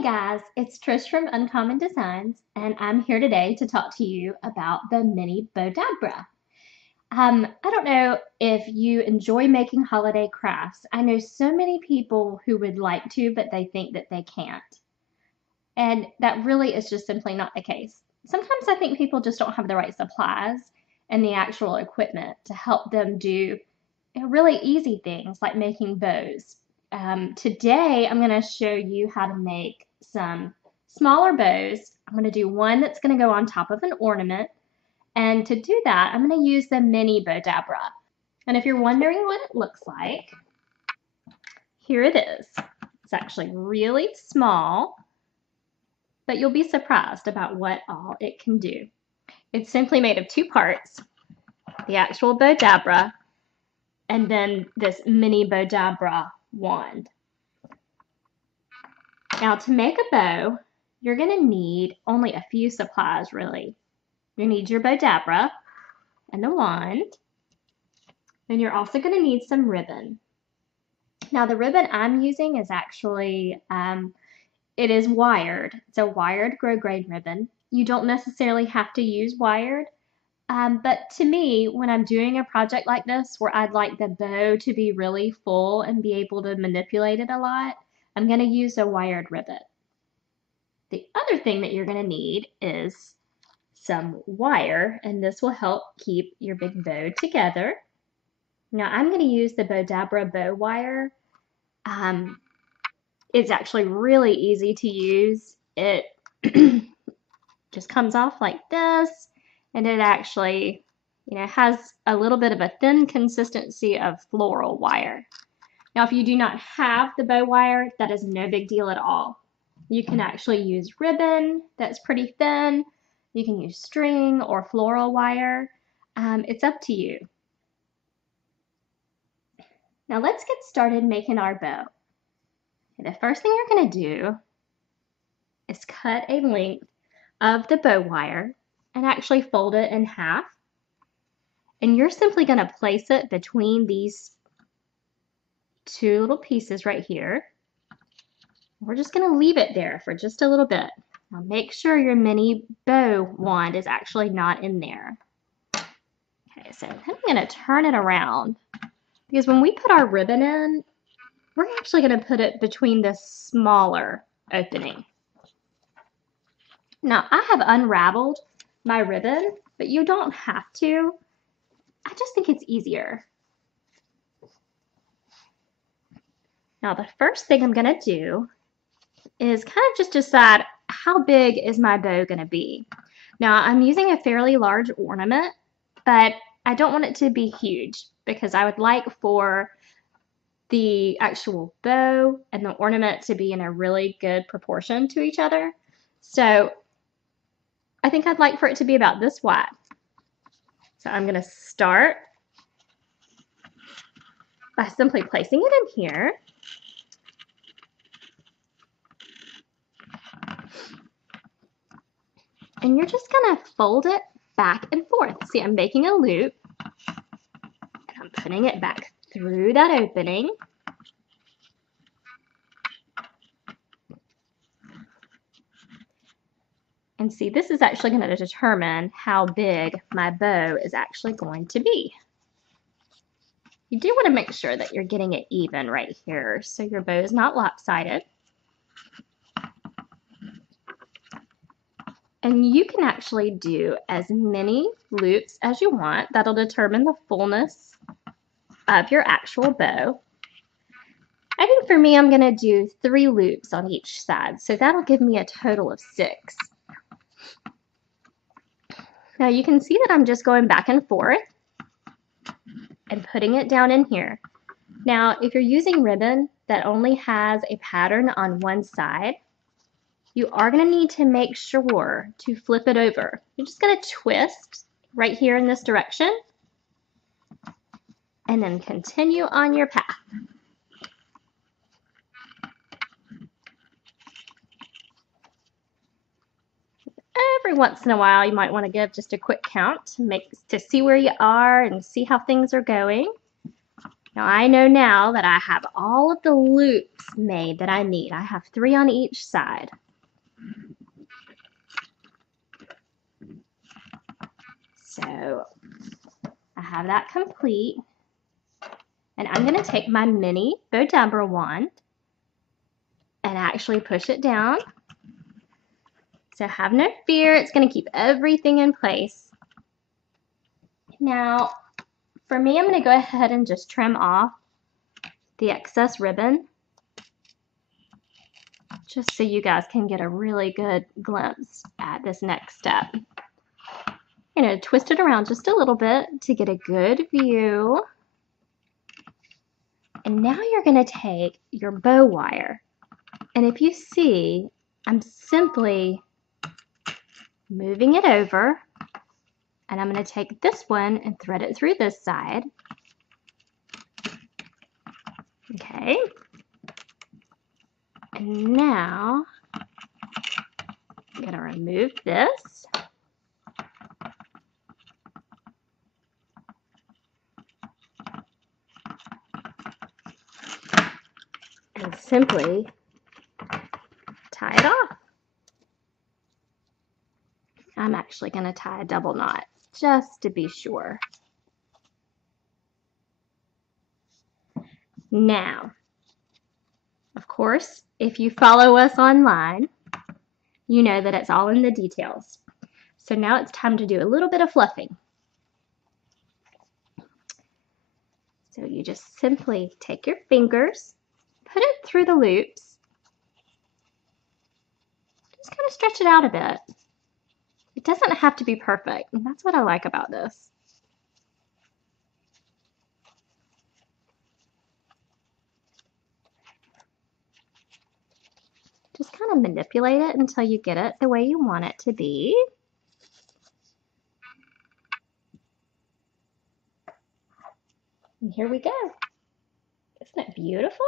Hey guys, it's Trish from Uncommon Designs, and I'm here today to talk to you about the mini Bowdabra. I don't know if you enjoy making holiday crafts. I know so many people who would like to, but they think that they can't. And that really is just simply not the case. Sometimes I think people just don't have the right supplies and the actual equipment to help them do really easy things like making bows. Today, I'm going to show you how to make some smaller bows. I'm going to do one that's going to go on top of an ornament. And to do that, I'm going to use the mini Bowdabra. And if you're wondering what it looks like, here it is. It's actually really small, but you'll be surprised about what all it can do. It's simply made of two parts, the actual Bowdabra and then this mini Bowdabra wand. Now to make a bow, you're going to need only a few supplies really. You need your Bowdabra and the wand. Then you're also going to need some ribbon. Now the ribbon I'm using is actually, it is wired. It's a wired grosgrain ribbon. You don't necessarily have to use wired. But to me, when I'm doing a project like this where I'd like the bow to be really full and be able to manipulate it a lot, I'm going to use a wired rivet. The other thing that you're going to need is some wire, and this will help keep your big bow together. Now I'm going to use the Bowdabra bow wire. It's actually really easy to use. It just comes off like this. And it actually, has a little bit of a thin consistency of floral wire. Now, if you do not have the bow wire, that is no big deal at all. You can actually use ribbon that's pretty thin. You can use string or floral wire. It's up to you. Now, let's get started making our bow. The first thing you're going to do is cut a length of the bow wire and actually fold it in half. And you're simply going to place it between these two little pieces right here. We're just going to leave it there for just a little bit. Now make sure your mini bow wand is actually not in there. Okay, so then I'm going to turn it around because when we put our ribbon in, we're actually going to put it between the smaller opening. Now I have unraveled my ribbon, but you don't have to. I just think it's easier. Now the first thing I'm going to do is kind of just decide how big is my bow going to be. Now I'm using a fairly large ornament, but I don't want it to be huge because I would like for the actual bow and the ornament to be in a really good proportion to each other. So I think I'd like for it to be about this wide. So I'm going to start by simply placing it in here. And you're just going to fold it back and forth. See, I'm making a loop and I'm putting it back through that opening. And see, this is actually going to determine how big my bow is actually going to be. You do want to make sure that you're getting it even right here so your bow is not lopsided. And you can actually do as many loops as you want. That'll determine the fullness of your actual bow. I think for me, I'm going to do 3 loops on each side. So that'll give me a total of 6. Now you can see that I'm just going back and forth and putting it down in here. Now if you're using ribbon that only has a pattern on one side, you are going to need to make sure to flip it over. You're just going to twist right here in this direction and then continue on your path. Every once in a while, you might want to give just a quick count to see where you are and see how things are going. Now I know now that I have all of the loops made that I need. I have 3 on each side. So I have that complete. And I'm going to take my mini Bowdabra wand and actually push it down. So have no fear, it's going to keep everything in place. Now, for me, I'm going to go ahead and just trim off the excess ribbon, just so you guys can get a really good glimpse at this next step. You're going to twist it around just a little bit to get a good view. And now you're going to take your bow wire. And if you see, I'm simply moving it over. And I'm going to take this one and thread it through this side. Okay. And now I'm going to remove this. And simply tie it off. I'm actually going to tie a double knot just to be sure. Now, of course, if you follow us online, you know that it's all in the details. So now it's time to do a little bit of fluffing. So you just simply take your fingers, put it through the loops, just kind of stretch it out a bit. It doesn't have to be perfect, and that's what I like about this. Just kind of manipulate it until you get it the way you want it to be. And here we go. Isn't it beautiful?